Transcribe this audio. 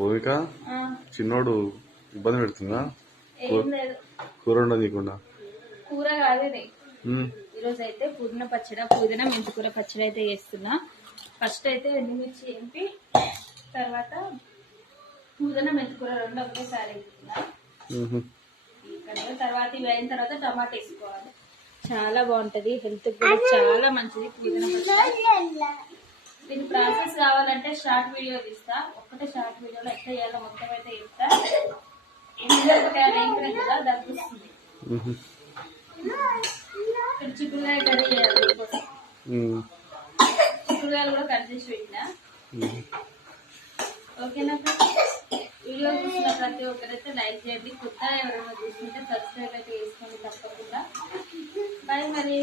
ఓవిక చిన్నోడు ఇబ్బంది పెడుతుందా ఏం లేదు కూర ఉండనీయకుండా? కూర కాదు ఇది. ఈరోజు అయితే పుదీనా పచ్చడి, పుదీనా మెంతికూర పచ్చడి అయితే చేస్తున్నా. ఫస్ట్ అయితే ఎండుమిర్చి ఏంపి తర్వాత పుదీనా మెంతికూర రెండు ఒకేసారి వేస్తున్నా. తర్వాత ఇవి అయిన తర్వాత టమాటా వేసుకోవాలి. చాలా బాగుంటది, హెల్త్ కూడా చాలా మంచిది పుదీనా పచ్చడి. దీని ప్రాసెస్ కావాలంటే షార్ట్ వీడియో తీస్తా. ఒక్కటే షార్ట్ వీడియోలో ఎట్లా చేయాలో మొత్తం అయితే చెప్తా. కదా దగ్గుస్తుంది. ఇక్కడ చిక్కుడుకాయ కర్రీ చేయాలి. చిక్కుడుకాయలు కూడా కట్ చేసి పెట్టినా. ఓకేనా? వీడియో చూసిన ప్రతి ఒక్కరైతే లైక్ చేయండి. కొత్త ఎవరైనా చూస్తుంటే సబ్స్క్రైబ్ అయితే చేసుకోండి తప్పకుండా. బాయ్ మరి.